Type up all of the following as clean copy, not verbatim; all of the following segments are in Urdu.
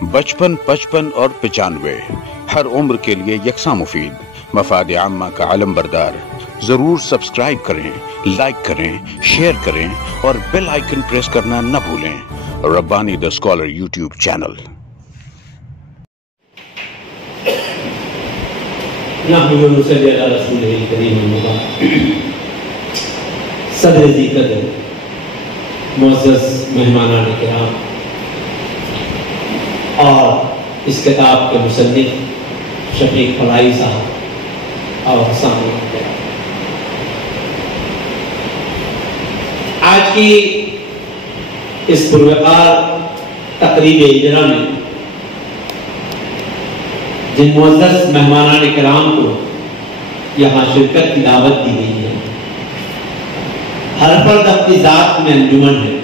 55 55 اور 95 ہر عمر کے لیے یکساں مفید، مفاد عامہ کا علم بردار۔ ضرور سبسکرائب کریں، لائک کریں، شیئر کریں اور بیل آئیکن پریس کرنا نہ بھولیں۔ ربانی دا اسکالر یوٹیوب چینل۔ صدر ذی قدر، معزز مہمانان کرام اور اس کتاب کے مصنف شفیق فلاحی صاحب اور سامعین کرام، آج کی اس پروقار تقریب اجرا میں جن معزز مہمانان کرام کو یہاں شرکت کی دعوت دی گئی ہے، ہر فرد اپنی ذات میں انجمن ہے،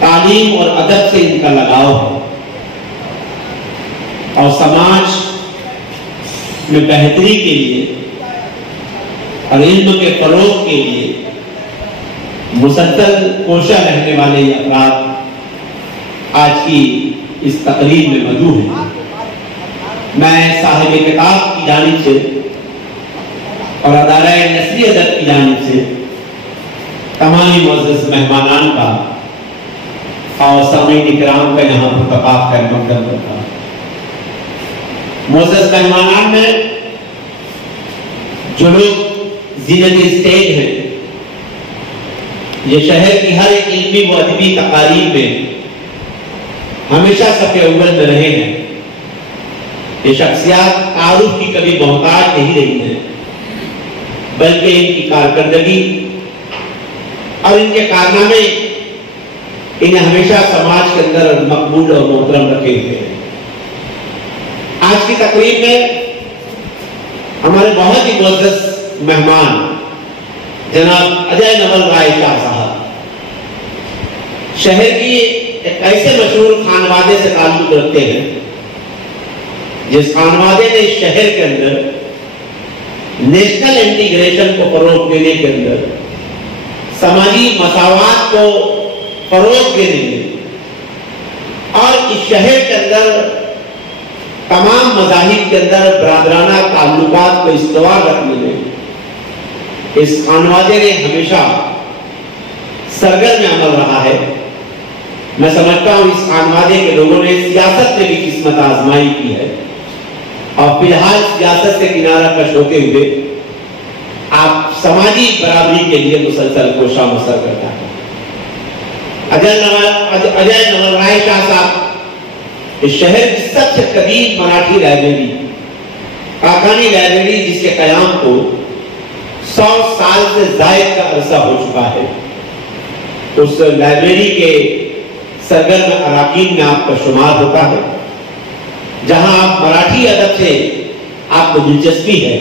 تعلیم اور ادب سے ان کا لگاؤ ہے اور سماج میں بہتری کے لیے اور علم کے فروغ کے لیے مسلسل کوشاں رہنے والے یہ افراد آج کی اس تقریب میں موجود ہیں۔ میں صاحب کتاب کی جانب سے اور ادارہ نثری ادب کی جانب سے تمام معزز مہمانان کا اور سامعین کرام کا یہاں پر خطاب کا مقدم کرتا ہوں۔ معزز مہمانان میں جو لوگ زینت اسٹیج ہیں، یہ شہر کی ہر ایک علمی و ادبی تقاریب میں ہمیشہ صف اول میں رہے ہیں، یہ شخصیات تعارف کی کبھی محتاج نہیں رہی ہیں، بلکہ ان کی کارکردگی اور ان کے کارنامے انہیں ہمیشہ سماج کے اندر مقبول اور محترم رکھے ہوئے ہیں۔ آج کی تقریب میں ہمارے بہت ہی معزز مہمان جناب اجے نول رائے شاہ صاحب شہر کی ایک ایسے مشہور خانوادے سے تعلق رکھتے ہیں جس خانوادے نے اس شہر کے اندر نیشنل انٹیگریشن کو فروغ دینے کے اندر، سماجی مساوات کو فروغ دینے میں اور اس شہر کے اندر تمام مذاہب کے اندر برادرانہ تعلقات کو استوار رکھنے میں اس خانوادے نے ہمیشہ سرگرم عمل رہا ہے۔ میں سمجھتا ہوں اس خانوادے کے لوگوں نے سیاست میں بھی قسمت آزمائی کی ہے اور فی الحال سیاست سے کنارہ کش ہوتے ہوئے آپ سماجی برابری کے لیے مسلسل کوشاں بسر کرتا ہے۔ اجے نول رائے شاہ صاحب اس شہر کی سب سے قدیم مراٹھی لائبریری کاکانی لائبریری جس کے قیام کو 100 سال سے زائد کا عرصہ ہو چکا ہے، اس لائبریری کے سرگرم اراکین میں آپ کا شمار ہوتا ہے۔ جہاں آپ مراٹھی ادب سے آپ کو دلچسپی ہے،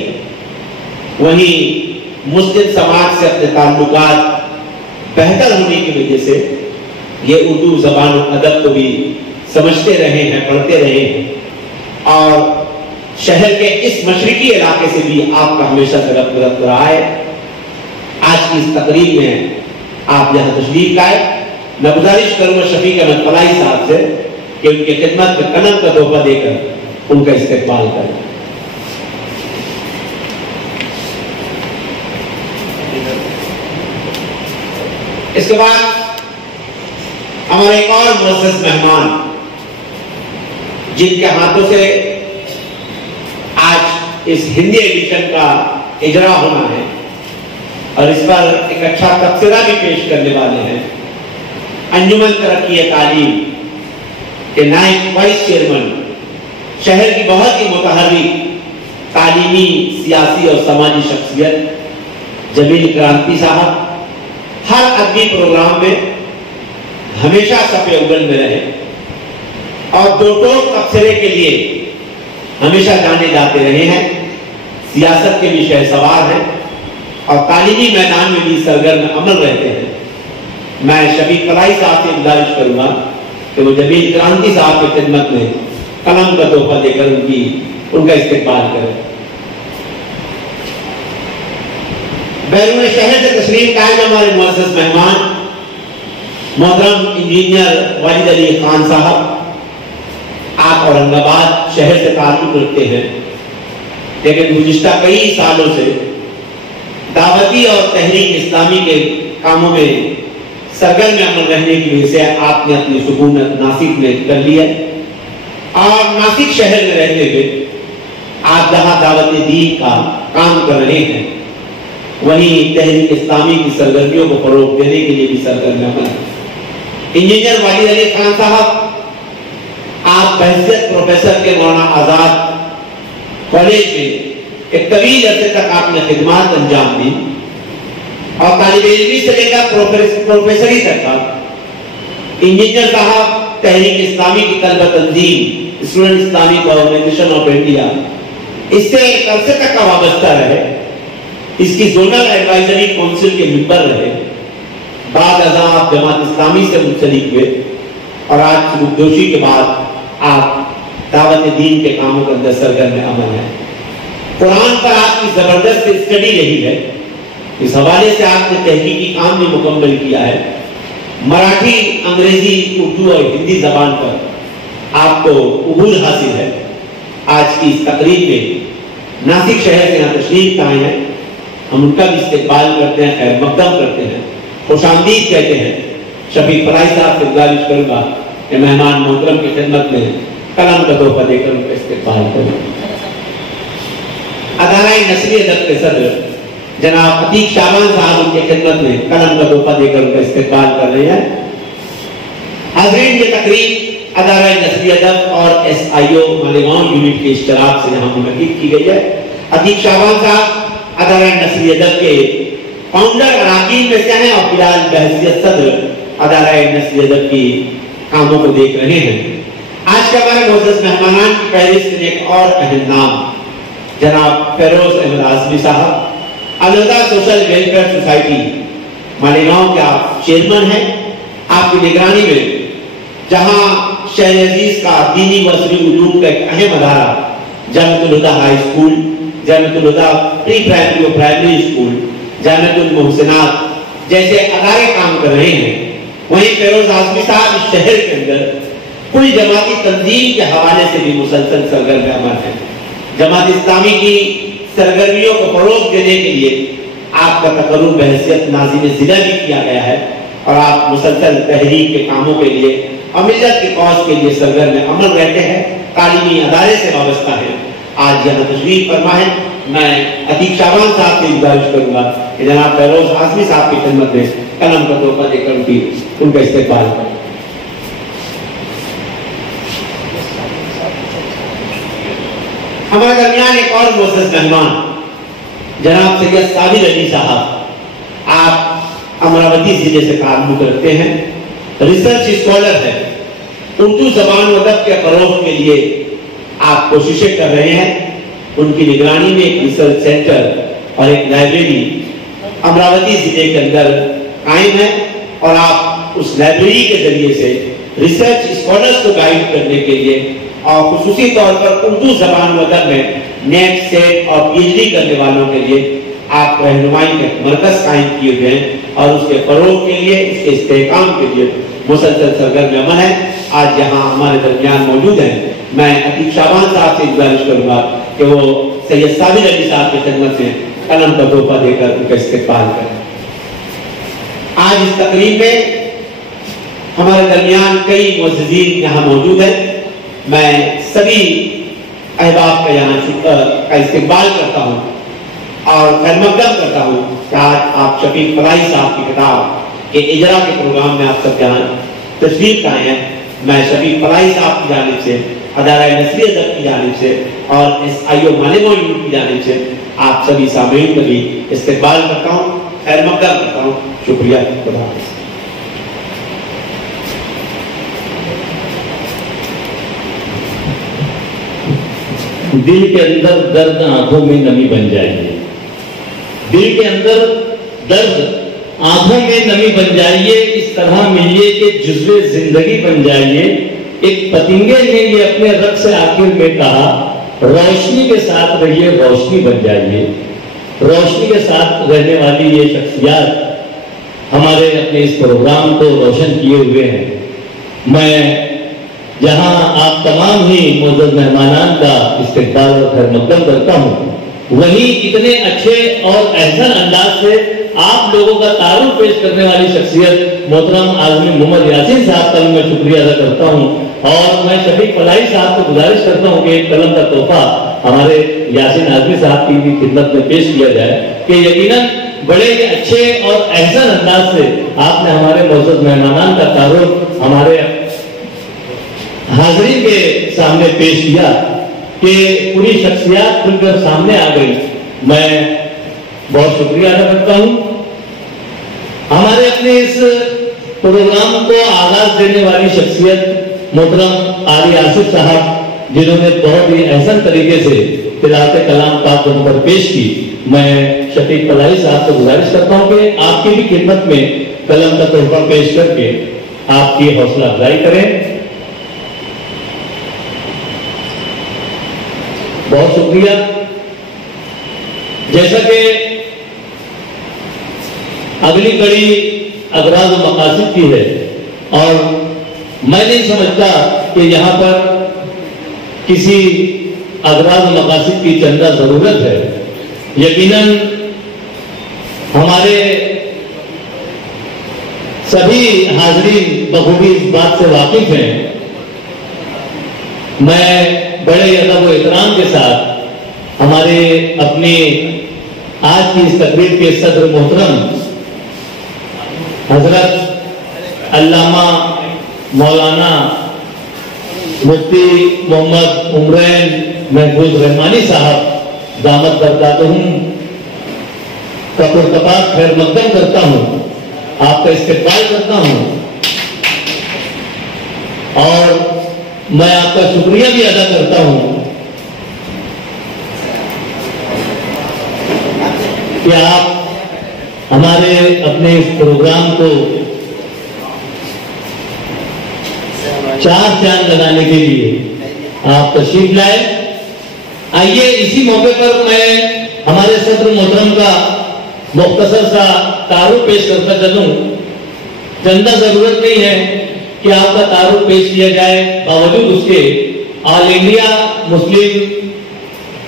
وہیں مسلم سماج سے اپنے تعلقات بہتر ہونے کی وجہ سے یہ اردو زبان و ادب کو بھی سمجھتے رہے ہیں، پڑھتے رہے ہیں اور شہر کے اس مشرقی علاقے سے بھی آپ کا ہمیشہ طرف رہا ہے۔ آج کی اس تقریب میں آپ یہاں تشریف لائے، میں گزارش کروں گا شفیق احمد فلاحی صاحب سے کہ ان کی خدمت میں قلم کا تحفہ دے کر ان کا استقبال کریں۔ اس کے بعد ہمارے ایک اور معزز مہمان جن کے ہاتھوں سے آج اس ہندی ایڈیشن کا اجرا ہونا ہے اور اس پر ایک اچھا تبصرہ بھی پیش کرنے والے ہیں، انجمن ترقی تعلیم کے نائب وائس چیئرمین، شہر کی بہت ہی متحرک تعلیمی، سیاسی اور سماجی شخصیت جمیل کرانتی صاحب ہر ادبی پروگرام میں ہمیشہ صف اول میں رہے اور دو ٹوک تبصرے کے لیے ہمیشہ جانے جاتے رہے ہیں، سیاست کے بھی شہ سوار ہیں اور تعلیمی میدان میں بھی سرگرم عمل رہتے ہیں۔ میں شفیق فلاحی صاحب سے گزارش کروں گا کہ وہ جمیل کرانتی صاحب کی خدمت میں قلم کا تحفہ دے کر ان کا استقبال کریں۔ بیرون شہر سے تشریف لائے ہمارے معزز مہمان محترم انجینئر واجد علی خان صاحب، آپ اورنگ آباد شہر سے تعلق رکھتے ہیں، لیکن گزشتہ کئی سالوں سے دعوتی اور تحریک اسلامی کے کاموں میں سرگرم عمل رہنے کی وجہ سے آپ نے اپنی سکونت ناسک میں کر لی ہے، اور ناسک شہر میں رہتے ہوئے آپ جہاں دعوت دین کا کام کر رہے ہیں وہیں تحریک اسلامی کی سرگرمیوں کو فروغ دینے کے لیے بھی سرگرم عمل ہے۔ انجینئر واجد علی خان صاحب، آپ بحیثیت پروفیسر کے مولانا آزاد کالج میں ایک طویل عرصے تک آپ نے خدمات انجام دی، اور طالب علمی سے لے کر پروفیسری تک کا انجینئر صاحب تحریک اسلامی کی طلبہ تنظیم Student Islamic Organisation of India اس سے ایک عرصے تک کا وابستہ رہے، اس کی زونل ایڈوائزری کونسل کے ممبر رہے، بعد ازاں آپ جماعت اسلامی سے منسلک ہوئے، اور آج سبکدوشی کے بعد آپ دعوت دین کے کاموں کے اندر سرگرم عمل ہے۔ قرآن پر آپ کی زبردست اسٹڈی رہی ہے، اس حوالے سے آپ نے تحقیقی کام بھی مکمل کیا ہے۔ مراٹھی، انگریزی، اردو اور ہندی زبان پر آپ کو عبور حاصل ہے۔ آج کی اس تقریب میں ناسک شہر سے یہاں تشریف لائے ہیں، ہم ان کا بھی استقبال کرتے ہیں، خیر مقدم کرتے ہیں، خوش آمدید کہتے ہیں۔ شفیق فلاحی صاحب سے گزارش کروں گا کہ مہمان محترم کی خدمت میں قلم کا تحفہ دے کر ان کا استقبال کریں۔ ادارہ نشری ادب کے صدر جناب عتیق شعبان صاحب ان کی خدمت میں قلم کا تحفہ دے کر ان کا استقبال کر رہے ہیں۔ حاضرین، یہ تقریب ادارہ نشری ادب اور SIO مالیگاؤں یونٹ کے اشتراک سے یہاں منعقد کی گئی ہے۔ عتیق شعبان صاحب ادارہ نشری ادب کے فاؤنڈر اراکین میں سے ہیں، اور فی الحال بحیثیت صدر ادارہ نشری ادب کی کاموں کو دیکھ رہے ہیں۔ آج کے ہمارے معزز مہمانان کی فہرست میں ایک اور اہم نام جناب فیروز احمد اعظمی صاحب، الوداع سوشل ویلفیئر سوسائٹی مالیگاؤں کے آپ چیئرمین ہیں۔ آپ کی نگرانی میں جہاں شہر عزیز کا دینی و عصری علوم کا ایک اہم ادارہ جامعۃ الہدیٰ ہائی اسکول، جامعۃ الہدیٰ پری پرائمری و پرائمری اسکول، جامعۃ المحسنات جیسے ادارے کام کر رہے ہیں، وہیں فیروز اعظمی صاحب اس شہر کے اندر کل جماعتی تنظیم کے حوالے سے بھی مسلسل سرگرم عمل ہے۔ جماعت اسلامی کی سرگرمیوں کو فروغ دینے کے لیے آپ کا تقرر بحیثیت ناظم ضلع بھی کیا گیا ہے، اور آپ مسلسل تحریک کے کاموں کے لیے اور ملت کی قوس کے لیے سرگرم عمل رہتے ہیں، تعلیمی ادارے سے وابستہ ہیں۔ آج یہاں تشریف فرما ہے، میں عتیق شعبان صاحب سے گزارش کروں گا کہ جناب فیروز اعظمی صاحب کی خدمت میں قلم کا تحفہ دے کر ان کا استقبال کریں۔ ہمارے درمیان ایک اور معزز مہمان جناب سید صابر علی صاحب، آپ امراوتی ضلع سے تعلق رکھتے ہیں، ریسرچ اسکالر ہیں، اردو زبان و ادب کے فروغ کے لیے آپ کوششیں کر رہے ہیں۔ ان کی نگرانی میں ایک ریسرچ سینٹر اور ایک لائبریری امراوتی ضلع کے اندر قائم ہے، اور آپ اس لائبریری کے ذریعے سے ریسرچ اسکالرز کو گائیڈ کرنے کے لیے اور خصوصی طور پر اردو زبان و ادب میں نیٹ، سیٹ اور PhD کرنے والوں کے لیے آپ رہنمائی کا مرکز قائم کیے ہوئے ہیں، اور اس کے فروغ کے لیے، اس کے استحکام کے لیے مسلسل سرگرم عمل ہے۔ آج یہاں ہمارے درمیان موجود ہیں، میں عتیق شعبان صاحب سے گزارش کروں گا کہ وہ سید صابر علی صاحب کی خدمت میں قلم کا تحفہ دے کر ان کا استقبال کریں۔ آج اس تقریب میں ہمارے درمیان کئی معززین یہاں موجود ہیں، میں سبھی احباب کا یہاں کا استقبال کرتا ہوں اور خیر مقدم کرتا ہوں کہ آج آپ شفیق فلاحی صاحب کی کتاب کے اجرا کے پروگرام میں آپ سب یہاں تشریف لائے ہیں۔ میں شفیق فلاحی صاحب کی جانب سے، ادارہ نشری ادب کی جانب سے اور SIO مالیگاؤں یونٹ کی جانب سے آپ سبھی سامعین کا بھی استقبال کرتا ہوں، خیر مقدم کرتا ہوں۔ شکریہ، خدا حافظ۔ دل کے اندر درد آنکھوں میں نمی بن جائیے، دل کے اندر درد آنکھوں میں نمی بن جائیے، اس طرح ملیے کہ جزو زندگی بن جائیے۔ ایک پتنگے نے یہ اپنے رب سے آخر میں کہا، روشنی کے ساتھ رہیے، روشنی بن جائیے۔ روشنی کے ساتھ رہنے والی یہ شخصیات ہمارے اپنے اس پروگرام کو روشن کیے ہوئے ہیں۔ میں جہاں آپ تمام ہی معزز مہمانان کا استقبال اور خیر مقدم کرتا ہوں، وہیں اتنے اچھے اور احسن انداز سے آپ لوگوں کا تعارف پیش کرنے والی شخصیت محترم آزمی محمد یاسین صاحب کا بھی میں شکریہ ادا کرتا ہوں، اور میں شفیق فلاحی صاحب کو گزارش کرتا ہوں کہ ایک قلم کا تحفہ ہمارے یاسین آزمی صاحب کی بھی خدمت میں پیش کیا جائے کہ یقیناً بڑے ہی اچھے اور احسن انداز سے آپ نے ہمارے معزز مہمانان کا تعارف ہمارے حاضرین کے سامنے پیش کیا کہ پوری شخصیات کھل کر سامنے آ گئی۔ میں بہت شکریہ ادا کرتا ہوں۔ ہمارے اپنے اس پروگرام کو آغاز دینے والی شخصیت محترم قاری آصف صاحب، جنہوں نے بہت ہی احسن طریقے سے تلاوت کلام پاک پر پیش کی، میں شفیق فلاحی صاحب سے گزارش کرتا ہوں کہ آپ کی بھی خدمت میں قلم کا تحفہ پیش کر کے آپ کی حوصلہ افزائی کریں۔ بہت شکریہ۔ جیسا کہ اگلی کڑی اغراض و مقاصد کی ہے، اور میں نہیں سمجھتا کہ یہاں پر کسی اغراض و مقاصد کی چندہ ضرورت ہے۔ یقیناً ہمارے سبھی حاضرین بخوبی اس بات سے واقف ہیں۔ میں بڑے ادب و احترام کے ساتھ ہمارے اپنے آج کی اس تقریب کے صدر محترم حضرت علامہ مولانا مفتی محمد عمرین محفوظ رحمانی صاحب دامت برکاتہم کا پرتپاک خیر مقدم کرتا ہوں، آپ کا استقبال کرتا ہوں، اور میں آپ کا شکریہ بھی ادا کرتا ہوں کہ آپ ہمارے اپنے اس پروگرام کو چار چاند لگانے کے لیے آپ تشریف لائے۔ آئیے اسی موقع پر میں ہمارے صدر محترم کا مختصر سا تعارف پیش کرتا چلوں۔ چندہ ضرورت نہیں ہے کہ آپ کا تعارف پیش کیا جائے، باوجود اس کے آل انڈیا مسلم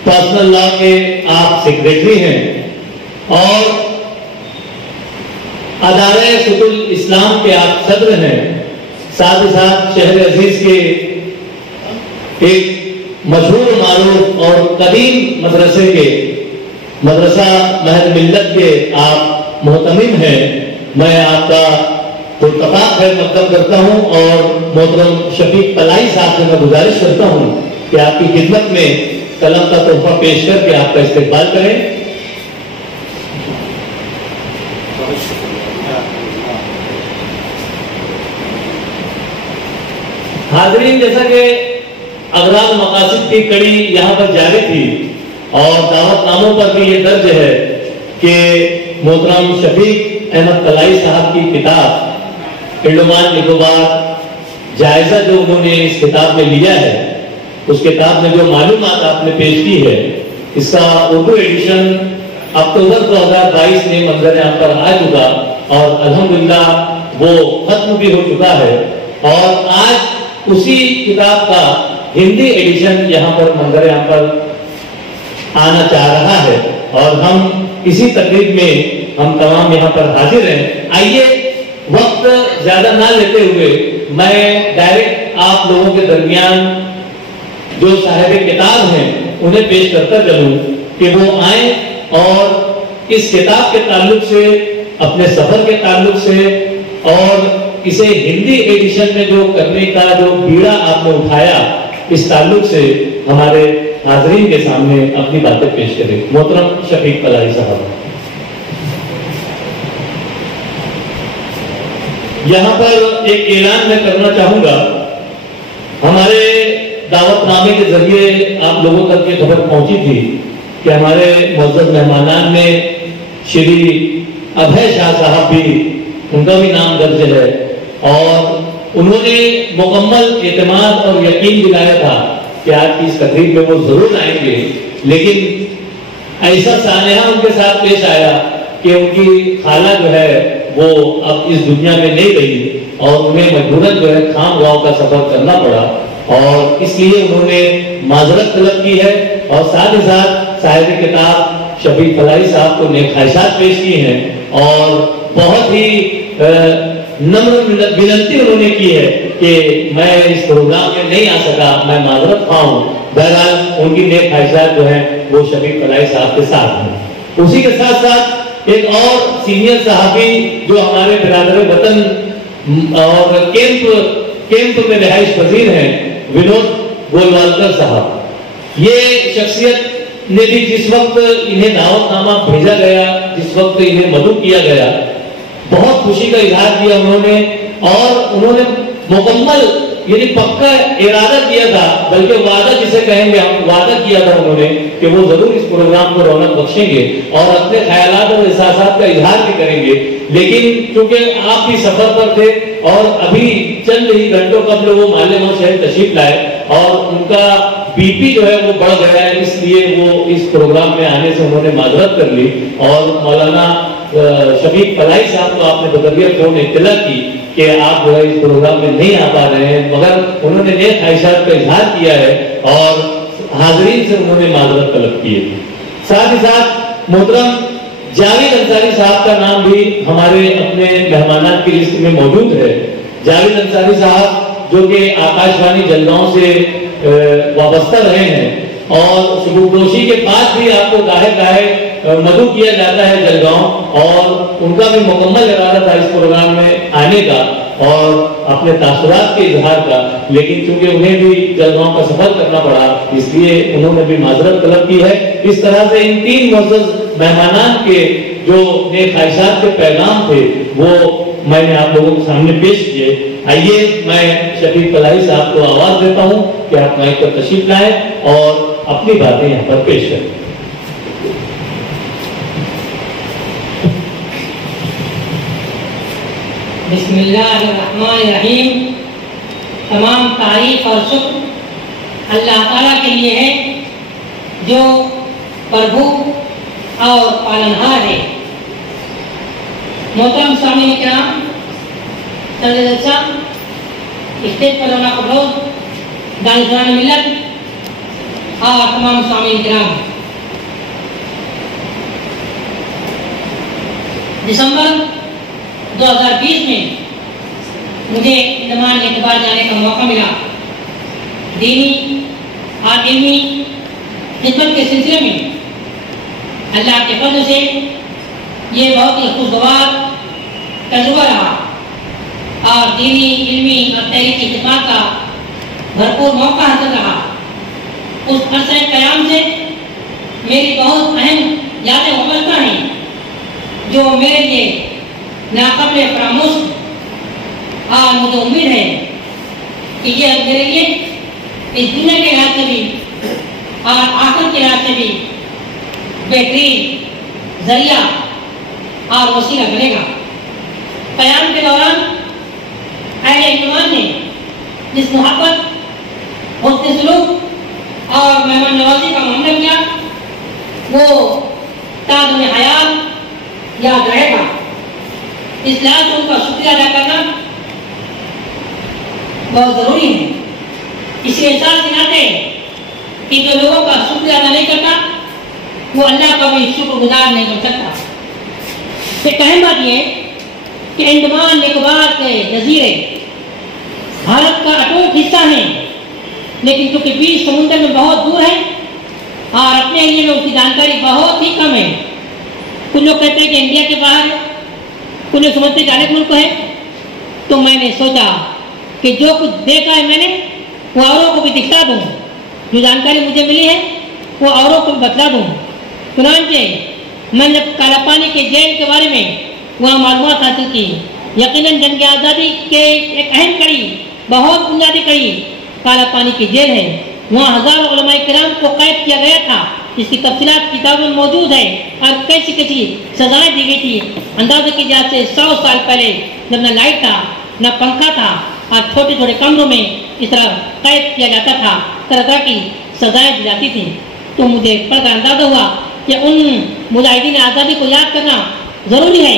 پرسنل لا کے آپ سیکریٹری ہیں، اور ادارہ سطح الاسلام کے آپ صدر ہیں، ساتھ ہی ساتھ شہر عزیز کے ایک مشہور معروف اور قدیم مدرسے کے مدرسہ مہد ملت کے آپ محتمم ہیں۔ میں آپ کا پرتپاک خیر مقدم کرتا ہوں، اور محترم شفیق فلاحی صاحب سے میں گزارش کرتا ہوں کہ آپ کی خدمت میں قلم کا تحفہ پیش کر کے آپ کا استقبال کریں۔ حاضرین، جیسا کہ اغراض مقاصد کی کڑی یہاں پر جاری تھی، اور دعوت ناموں پر بھی یہ درج ہے کہ محترم شفیق احمد فلاحی صاحب کی کتاب انڈمان نکوبار جائزہ جو انہوں نے اس کتاب میں لیا ہے، اس کتاب میں جو معلومات آپ نے پیش کی ہے، اس کا اردو ایڈیشن اکتوبر 2022 میں منظر عام پر آ چکا، اور الحمدللہ وہ ختم بھی ہو چکا ہے، اور آج اسی کتاب کا ہندی ایڈیشن یہاں پر منظر عام پر آنا چاہ رہا ہے، اور ہم اسی تقریب میں ہم تمام یہاں پر حاضر ہیں۔ آئیے وقت زیادہ نہ لیتے ہوئے میں ڈائریکٹ آپ لوگوں کے درمیان جو صاحب کتاب ہیں انہیں پیش کرتا چلوں کہ وہ آئیں اور اس کتاب کے تعلق سے، اپنے سفر کے تعلق سے، اور اسے ہندی ایڈیشن میں جو کرنے کا جو بیڑا آپ نے اٹھایا، اس تعلق سے ہمارے حاضرین کے سامنے اپنی باتیں پیش کریں۔ محترم شفیق فلاحی صاحب، یہاں پر ایک اعلان میں کرنا چاہوں گا۔ ہمارے دعوت نامے کے ذریعے آپ لوگوں تک یہ خبر پہنچی تھی کہ ہمارے معزز مہمانان میں شری ابھے شاہ صاحب بھی، ان کا بھی نام درج ہے، اور انہوں نے مکمل اعتماد اور یقین دلایا تھا کہ آج کی اس تقریب میں وہ ضرور آئیں گے، لیکن ایسا سانحہ ان کے ساتھ پیش آیا کہ ان کی خالہ جو ہے وہ اب اس دنیا میں نہیں رہی اور انہیں مجبوراً جو ہے خام گاؤں کا سفر کرنا پڑا، اور اس لیے انہوں نے معذرت طلب کی ہے اور ساتھ ہی ساتھ صاحب کتاب شفیق فلاحی صاحب کو نیک خواہشات پیش کی ہیں اور بہت ہی نمر ونتی انہوں نے کی ہے کہ میں اس پروگرام میں نہیں آ سکا، میں معذرت خواہ ہوں۔ بہرحال ان کی نیک خواہشات جو ہیں وہ شفیق فلاحی صاحب کے ساتھ ہیں۔ اسی کے ساتھ ساتھ ایک اور سینئر صحافی جو ہمارے برادر وطن اور کیمپ میں رہائش پذیر ہیں، ونود گولوالکر صاحب، یہ شخصیت نے بھی جس وقت انہیں دعوت نامہ بھیجا گیا، جس وقت انہیں مدعو کیا گیا، بہت خوشی کا اظہار کیا انہوں نے، اور انہوں نے مکمل یعنی پکا ارادہ کیا تھا، بلکہ وعدہ جسے کہیں گے ہم، وعدہ کیا تھا انہوں نے کہ وہ ضرور اس پروگرام کو رونق بخشیں گے اور اپنے خیالات اور احساسات کا اظہار بھی کریں گے، لیکن چونکہ آپ بھی سفر پر تھے اور ابھی چند ہی گھنٹوں قبل وہ معلم شہر تشریف لائے اور ان کا بی پی جو ہے وہ بڑھ گیا ہے، اس لیے وہ اس پروگرام میں آنے سے انہوں نے معذرت کر لی، اور مولانا شفیق فلاحی صاحب کو آپ نے بطریق فون اطلاع کی کہ آپ جو ہے اس پروگرام میں نہیں آ پا رہے ہیں، مگر انہوں نے نیک خواہشات کا اظہار کیا ہے اور حاضرین سے انہوں نے معذرت طلب کی ہے۔ ساتھ ہی ساتھ محترم جاوید انصاری صاحب کا نام بھی ہمارے اپنے مہمانات کی لسٹ میں موجود ہے۔ جاوید انصاری صاحب جو کہ آکاش وانی جلگاؤں سے وابستہ رہے ہیں اور سبکدوشی کے بعد بھی آپ کو گاہے گاہے مدعو کیا جاتا ہے جلگاؤں، اور ان کا بھی مکمل ارادہ تھا اس پروگرام میں آنے کا اور اپنے تاثرات کے اظہار کا، لیکن چونکہ انہیں بھی جلگاؤں کا سفر کرنا پڑا اس لیے انہوں نے بھی معذرت طلب کی ہے۔ اس طرح سے ان تین معزز مہمانان کے جو نیک خواہشات کے پیغام تھے وہ میں نے آپ لوگوں کے سامنے پیش کیے۔ آئیے میں شفیق فلاحی صاحب کو آواز دیتا ہوں کہ آپ مائک پر تشریف لائیں اور اپنی باتیں یہاں پر پیش کریں۔ بسم اللہ الرحمن الرحیم۔ تمام تعریف اور شکر اللہ تعالیٰ کے لیے ہے جو پربھو اور پالنہار ہے۔ محترم سامعین کرام، صدر جلسہ، اسٹیج پر رونق افروز دانشوران ملت اور تمام سامعین کرام، دسمبر 2020 میں مجھے انڈمان نکوبار جانے کا موقع ملا۔ دینی اور علمی خدمت کے سلسلے میں اللہ کے فضل سے یہ بہت ہی خوشگوار تجربہ رہا اور دینی، علمی اور تحریکی خدمات کا بھرپور موقع حاصل رہا۔ اس عرصہ قیام سے میری بہت اہم یادیں وابستہ ہیں جو میرے لیے ناقابل فراموش، اور مجھے امید ہے کہ یہ میرے لیے اس دنیا کے لحاظ سے بھی اور آخرت کے لحاظ سے بھی بہترین ذریعہ اور وسیلہ بنے گا۔ قیام کے دوران اہل ایمان نے جس محبت، حسن سلوک اور مہمان نوازی کا معاملہ کیا وہ تا دم حیات یاد رہے گا۔ اس لحاظ سے ان کا شکریہ ادا کرنا بہت ضروری ہے۔ اسی احساس کے ناطے کہ جو لوگوں کا شکریہ ادا نہیں کرتا وہ اللہ کا بھی شکر گزار نہیں کر سکتا۔ ایک اہم بات یہ ہے کہ انڈمان نکوبار کے جزیرے بھارت کا اٹوٹ حصہ ہیں، لیکن چونکہ بیچ سمندر میں بہت دور ہے اور اپنے ایریے میں اس کی جانکاری بہت ہی کم ہے۔ کچھ لوگ کہتے ہیں کہ انڈیا کے باہر ہے، کچھ لوگ سمجھتے کہ الگ ملک ہے۔ تو میں نے سوچا کہ جو کچھ دیکھا ہے میں نے وہ اوروں کو بھی دکھا دوں، جو جانکاری مجھے ملی ہے وہ اوروں کو بھی بتلا دوں۔ چنانچہ میں نے کالا پانی کے جیل کے بارے میں وہاں معلومات حاصل کی۔ یقیناً جنگ آزادی کے ایک اہم کڑی، بہت بنیادی کڑی کالا پانی کی جیل ہے۔ وہاں ہزاروں علماء کرام کو قید کیا گیا تھا، جس کی تفصیلات کتابوں میں موجود ہے اور کیسی سزائیں دی گئی تھی۔ اندازہ کی جائے سے 100 سال پہلے جب نہ لائٹ تھا نہ پنکھا تھا اور چھوٹے چھوٹے کمروں میں اس طرح قید کیا جاتا تھا، طرح طرح کی سزائیں دی جاتی تھیں۔ تو مجھے پڑھ کر اندازہ ہوا کہ ان مجاہدین آزادی کو یاد کرنا ضروری ہے۔